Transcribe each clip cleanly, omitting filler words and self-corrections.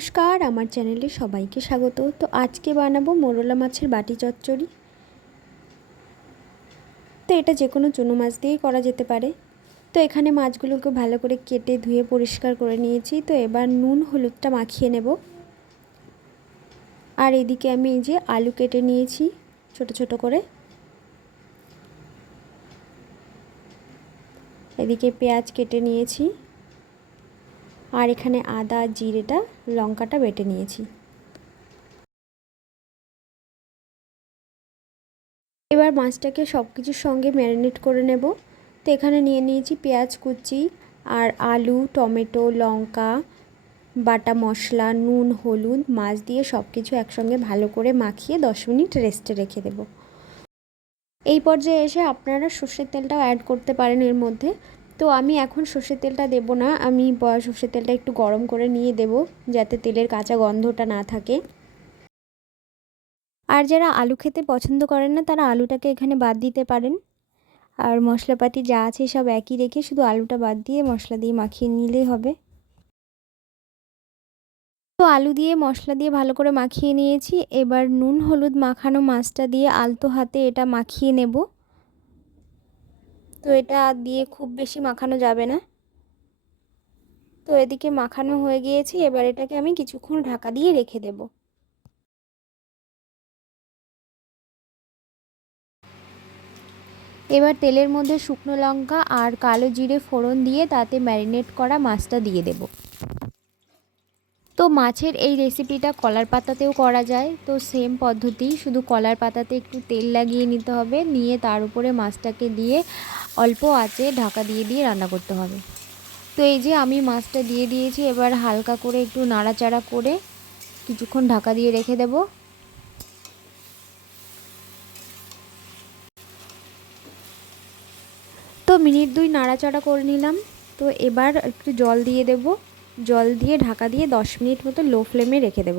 নমস্কার, আমার চ্যানেলে সবাইকে স্বাগত। তো আজকে বানাবো মোরলা মাছের বাটি চচ্চড়ি। তো এটা যে কোনো চুনো মাছ দিয়েই করা যেতে পারে। তো এখানে মাছগুলোকে ভালো করে কেটে ধুয়ে পরিষ্কার করে নিয়েছি। তো এবার নুন হলুদটা মাখিয়ে নেব। আর এদিকে আমি এই যে আলু কেটে নিয়েছি ছোট ছোট করে। এদিকে পেঁয়াজ কেটে নিয়েছি। আর এখানে আদা জিরেটা লঙ্কাটা বেটে নিয়েছি। এবার মাছটাকে সব কিছুর সঙ্গে ম্যারিনেট করে নেব। তো এখানে নিয়ে নিয়েছি পেঁয়াজ কুচি আর আলু, টমেটো, লঙ্কা, বাটা মশলা, নুন, হলুদ, মাছ দিয়ে সব কিছু একসঙ্গে ভালো করে মাখিয়ে 10 মিনিট রেস্টে রেখে দেব। এই পর্যায়ে এসে আপনারা সর্ষের তেলটাও অ্যাড করতে পারেন এর মধ্যে। তো আমি এখন সর্ষের তেলটা দেব না, আমি সর্ষের তেলটা একটু গরম করে নিয়ে দেব যাতে তেলের কাঁচা গন্ধটা না থাকে। আর যারা আলু খেতে পছন্দ করেন না তারা আলুটাকে এখানে বাদ দিতে পারেন। আর মশলাপাতি যা আছে সব একই রেখে শুধু আলুটা বাদ দিয়ে মশলা দিয়ে মাখিয়ে নিলেই হবে। তো আলু দিয়ে মশলা দিয়ে ভালো করে মাখিয়ে নিয়েছি। এবার নুন হলুদ মাখানো মাছটা দিয়ে আলতো হাতে এটা মাখিয়ে নেব। তো এটা দিয়ে খুব বেশি মাখানো যাবে না। তো এদিকে মাখানো হয়ে গিয়েছে, এবার এটাকে আমি কিছুক্ষণ ঢাকা দিয়ে রেখে দেব। এবার তেলের মধ্যে শুকনো লঙ্কা আর কালো জিরে ফোড়ন দিয়ে তাতে ম্যারিনেট করা মাছটা দিয়ে দেব। তো মাছের এই রেসিপিটা কলার পাতাতেও করা যায়। তো সেম পদ্ধতি, শুধু কলার পাতাতে একটু তেল লাগিয়ে নিতে হবে, নিয়ে তার উপরে মাছটাকে দিয়ে অল্প আঁচে ঢাকা দিয়ে দিয়ে রান্না করতে হবে। তো এই যে আমি মাছটা দিয়ে দিয়েছি, এবার হালকা করে একটু নাড়াচাড়া করে কিছুক্ষণ ঢাকা দিয়ে রেখে দেব। তো মিনিট 2 নাড়াচাড়া করে নিলাম। তো এবার একটু জল দিয়ে দেব, জল দিয়ে ঢাকা দিয়ে 10 মিনিট মতো লো ফ্লেমে রেখে দেব।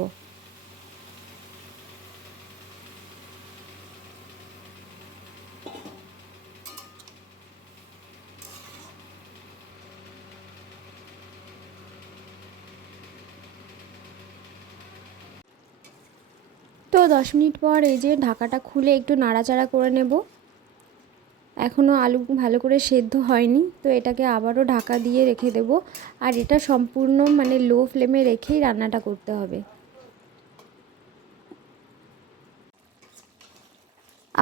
তো 10 মিনিট পর এই যে ঢাকাটা খুলে একটু নাড়াচাড়া করে নেব। এখনও আলু ভালো করে সেদ্ধ হয়নি, তো এটাকে আবারও ঢাকা দিয়ে রেখে দেব। আর এটা সম্পূর্ণ লো ফ্লেমে রেখেই রান্নাটা করতে হবে।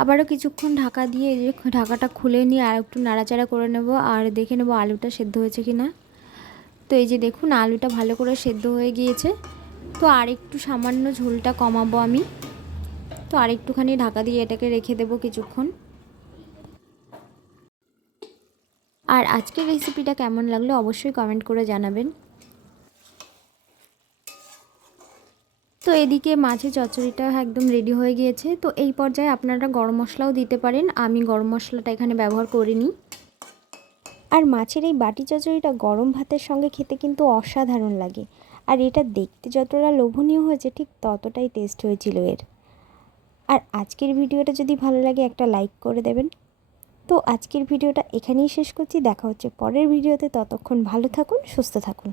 আবারও কিছুক্ষণ ঢাকা দিয়ে যে ঢাকাটা খুলে নিয়ে আর একটু নাড়াচাড়া করে নেব আর দেখে নেব আলুটা সেদ্ধ হয়েছে কি না। তো এই যে দেখুন আলুটা ভালো করে সেদ্ধ হয়ে গিয়েছে। তো আর একটু সামান্য ঝোলটা কমাবো আমি। তো আর একটুখানি ঢাকা দিয়ে এটাকে রেখে দেব কিছুক্ষণ। আর আজকের রেসিপিটা কেমন লাগলো অবশ্যই কমেন্ট করে জানাবেন। তো এদিকে মাছের চচ্চড়িটা একদম রেডি হয়ে গিয়েছে। তো এই পর্যায়ে আপনারা গরম মশলাও দিতে পারেন, আমি গরম মশলাটা এখানে ব্যবহার করিনি। আর মাছের এই বাটি চচ্চড়িটা গরম ভাতের সঙ্গে খেতে কিন্তু অসাধারণ লাগে। আর এটা দেখতে যতটা লোভনীয় হয়েছে ঠিক ততটাই টেস্ট হয়েছিল এর। আর আজকের ভিডিওটা যদি ভালো লাগে একটা লাইক করে দেবেন। তো আজকের ভিডিওটা এখানেই শেষ করছি, দেখা হচ্ছে পরের ভিডিওতে। ততক্ষণ ভালো থাকুন, সুস্থ থাকুন।